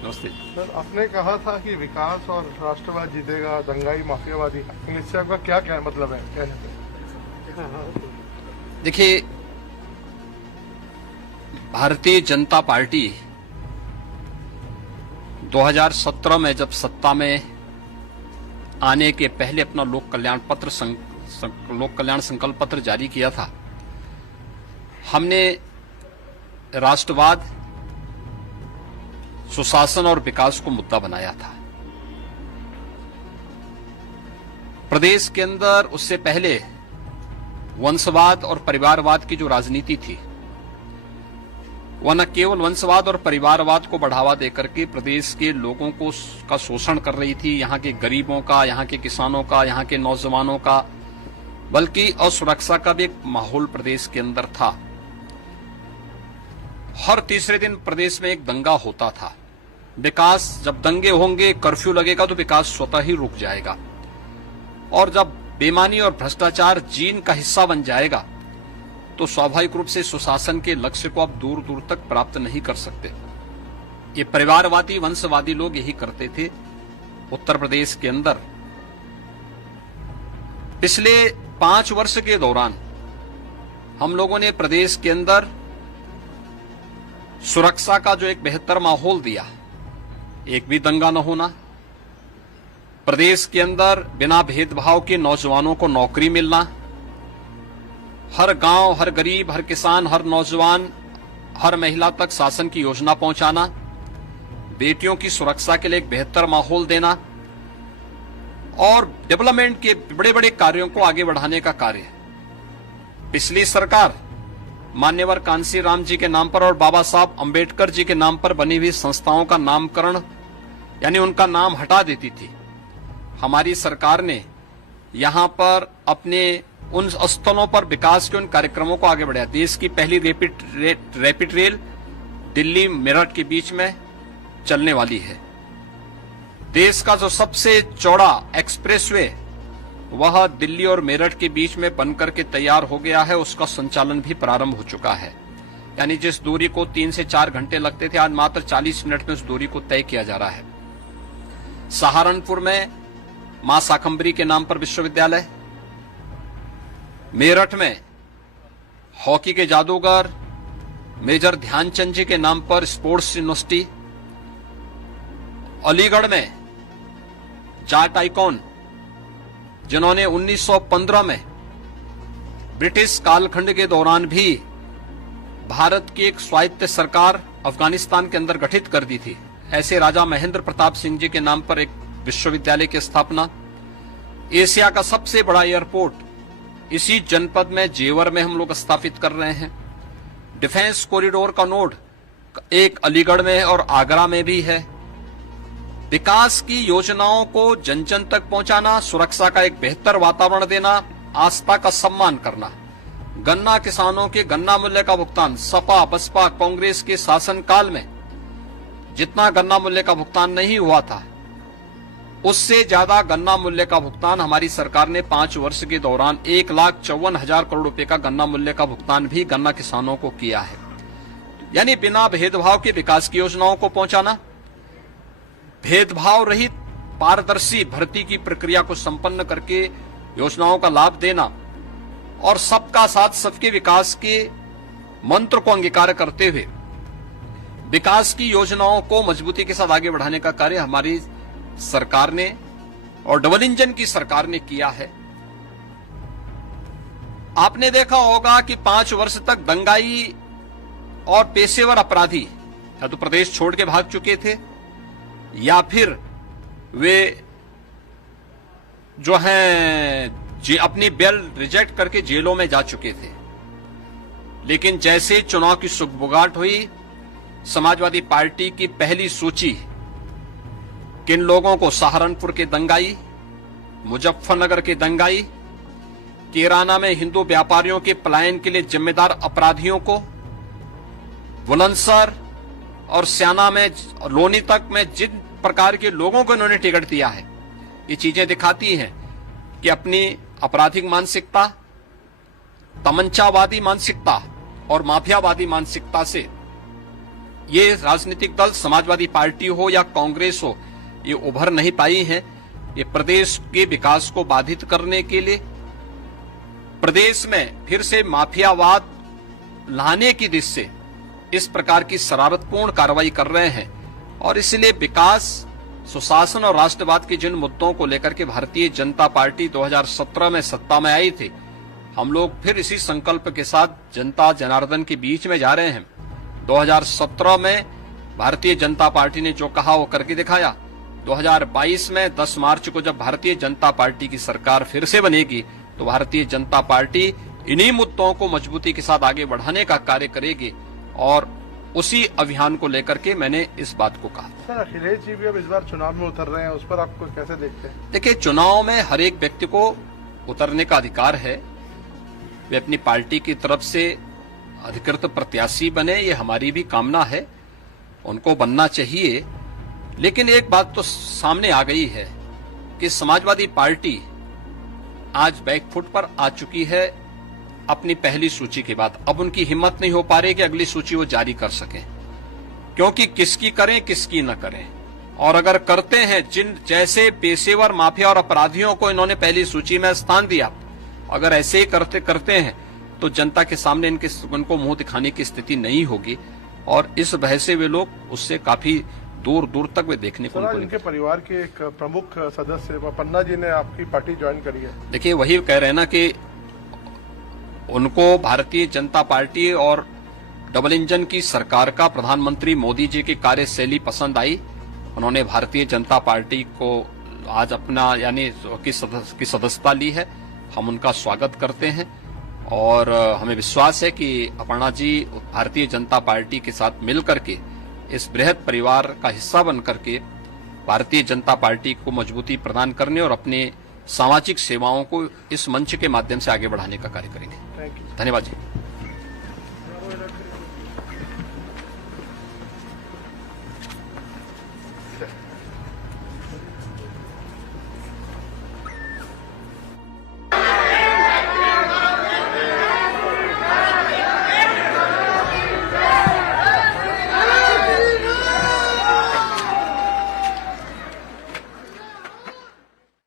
नमस्ते सर, आपने कहा था कि विकास और राष्ट्रवाद जीतेगा, दंगाई माफियावादी, इससे आपका क्या क्या मतलब है कहने से? देखिए, भारतीय जनता पार्टी 2017 में जब सत्ता में आने के पहले अपना लोक कल्याण संकल्प पत्र जारी किया था, हमने राष्ट्रवाद, सुशासन और विकास को मुद्दा बनाया था। प्रदेश के अंदर उससे पहले वंशवाद और परिवारवाद की जो राजनीति थी, वह न केवल वंशवाद और परिवारवाद को बढ़ावा देकर के प्रदेश के लोगों को का शोषण कर रही थी, यहाँ के गरीबों का, यहाँ के किसानों का, यहाँ के नौजवानों का, बल्कि असुरक्षा का भी एक माहौल प्रदेश के अंदर था। हर तीसरे दिन प्रदेश में एक दंगा होता था। विकास, जब दंगे होंगे, कर्फ्यू लगेगा तो विकास स्वतः ही रुक जाएगा, और जब बेईमानी और भ्रष्टाचार जीन का हिस्सा बन जाएगा तो स्वाभाविक रूप से सुशासन के लक्ष्य को आप दूर दूर तक प्राप्त नहीं कर सकते। ये परिवारवादी, वंशवादी लोग यही करते थे उत्तर प्रदेश के अंदर। पिछले 5 वर्ष के दौरान हम लोगों ने प्रदेश के अंदर सुरक्षा का जो एक बेहतर माहौल दिया, एक भी दंगा न होना, प्रदेश के अंदर बिना भेदभाव के नौजवानों को नौकरी मिलना, हर गांव, हर गरीब, हर किसान, हर नौजवान, हर महिला तक शासन की योजना पहुंचाना, बेटियों की सुरक्षा के लिए एक बेहतर माहौल देना और डेवलपमेंट के बड़े बड़े कार्यों को आगे बढ़ाने का कार्य। पिछली सरकार मान्यवर कांसी राम जी के नाम पर और बाबा साहब अंबेडकर जी के नाम पर बनी हुई संस्थाओं का नामकरण यानी उनका नाम हटा देती थी। हमारी सरकार ने यहां पर अपने उन स्थलों पर विकास के उन कार्यक्रमों को आगे बढ़ाया। देश की पहली रैपिड रेल दिल्ली मेरठ के बीच में चलने वाली है। देश का जो सबसे चौड़ा एक्सप्रेसवे वह दिल्ली और मेरठ के बीच में बनकर के तैयार हो गया है, उसका संचालन भी प्रारंभ हो चुका है। यानी जिस दूरी को 3 से 4 घंटे लगते थे, आज मात्र 40 मिनट में उस दूरी को तय किया जा रहा है। सहारनपुर में मां शाकंभरी के नाम पर विश्वविद्यालय, मेरठ में हॉकी के जादूगर मेजर ध्यानचंद जी के नाम पर स्पोर्ट्स यूनिवर्सिटी, अलीगढ़ में जाट आइकॉन जिन्होंने 1915 में ब्रिटिश कालखंड के दौरान भी भारत की एक स्वायत्त सरकार अफगानिस्तान के अंदर गठित कर दी थी, ऐसे राजा महेंद्र प्रताप सिंह जी के नाम पर एक विश्वविद्यालय की स्थापना। एशिया का सबसे बड़ा एयरपोर्ट इसी जनपद में जेवर में हम लोग स्थापित कर रहे हैं। डिफेंस कॉरिडोर का नोड एक अलीगढ़ में और आगरा में भी है। विकास की योजनाओं को जन जन तक पहुंचाना, सुरक्षा का एक बेहतर वातावरण देना, आस्था का सम्मान करना, गन्ना किसानों के गन्ना मूल्य का भुगतान। सपा बसपा कांग्रेस के शासनकाल में जितना गन्ना मूल्य का भुगतान नहीं हुआ था, उससे ज्यादा गन्ना मूल्य का भुगतान हमारी सरकार ने 5 वर्ष के दौरान 1,54,000 करोड़ रुपए का गन्ना मूल्य का भुगतान भी गन्ना किसानों को किया है। यानी बिना भेदभाव के विकास की योजनाओं को पहुंचाना, भेदभाव रहित पारदर्शी भर्ती की प्रक्रिया को संपन्न करके योजनाओं का लाभ देना और सबका साथ सबके विकास के मंत्र को अंगीकार करते हुए विकास की योजनाओं को मजबूती के साथ आगे बढ़ाने का कार्य हमारी सरकार ने और डबल इंजन की सरकार ने किया है। आपने देखा होगा कि 5 वर्ष तक दंगाई और पेशेवर अपराधी या तो प्रदेश छोड़ के भाग चुके थे या फिर वे जो हैं अपनी बेल रिजेक्ट करके जेलों में जा चुके थे। लेकिन जैसे चुनाव की सुगबुगाहट हुई, समाजवादी पार्टी की पहली सूची किन लोगों को, सहारनपुर के दंगाई, मुजफ्फरनगर के दंगाई, कैराना में हिंदू व्यापारियों के पलायन के लिए जिम्मेदार अपराधियों को, बुलंदशहर और स्याना में लोनी तक में जिन प्रकार के लोगों को इन्होंने टिकट दिया है, ये चीजें दिखाती हैं कि अपनी आपराधिक मानसिकता, तमंचावादी मानसिकता और माफियावादी मानसिकता से ये राजनीतिक दल समाजवादी पार्टी हो या कांग्रेस हो, ये उभर नहीं पाई हैं। ये प्रदेश के विकास को बाधित करने के लिए, प्रदेश में फिर से माफियावाद लाने की दिशा से इस प्रकार की शरारतपूर्ण कार्रवाई कर रहे हैं। और इसलिए विकास, सुशासन और राष्ट्रवाद के जिन मुद्दों को लेकर के भारतीय जनता पार्टी 2017 में सत्ता में आई थी, हम लोग फिर इसी संकल्प के साथ जनता जनार्दन के बीच में जा रहे हैं। 2017 में भारतीय जनता पार्टी ने जो कहा वो करके दिखाया। 2022 में 10 मार्च को जब भारतीय जनता पार्टी की सरकार फिर से बनेगी, तो भारतीय जनता पार्टी इन्हीं मुद्दों को मजबूती के साथ आगे बढ़ाने का कार्य करेगी। और उसी अभियान को लेकर के मैंने इस बात को कहा। सर, अखिलेश जी भी अब इस बार चुनाव में उतर रहे हैं, उस पर आपको कैसे देखते हैं? देखिए, चुनाव में हर एक व्यक्ति को उतरने का अधिकार है। वे अपनी पार्टी की तरफ से अधिकृत प्रत्याशी बने, ये हमारी भी कामना है, उनको बनना चाहिए। लेकिन एक बात तो सामने आ गई है कि समाजवादी पार्टी आज बैकफुट पर आ चुकी है अपनी पहली सूची के बाद। अब उनकी हिम्मत नहीं हो पा रही कि अगली सूची वो जारी कर सकें, क्योंकि किसकी करें किसकी न करें। और अगर करते हैं, जिन जैसे पेशेवर माफिया और अपराधियों को इन्होंने पहली सूची में स्थान दिया, अगर ऐसे ही करते हैं तो जनता के सामने उनको मुंह दिखाने की स्थिति नहीं होगी। और इस वजह से वे लोग उससे काफी दूर दूर तक वे देखने को उनके परिवार के एक प्रमुख सदस्य पन्ना जी ने आपकी पार्टी ज्वाइन करी है। देखिए, वही कह रहे हैं ना कि उनको भारतीय जनता पार्टी और डबल इंजन की सरकार का प्रधानमंत्री मोदी जी की कार्यशैली पसंद आई। उन्होंने भारतीय जनता पार्टी को आज अपना यानी की सदस्यता ली है। हम उनका स्वागत करते हैं और हमें विश्वास है कि अपर्णा जी भारतीय जनता पार्टी के साथ मिलकर के इस बृहद परिवार का हिस्सा बन करके भारतीय जनता पार्टी को मजबूती प्रदान करने और अपने सामाजिक सेवाओं को इस मंच के माध्यम से आगे बढ़ाने का कार्य करेंगे। Thank you. धन्यवाद जी।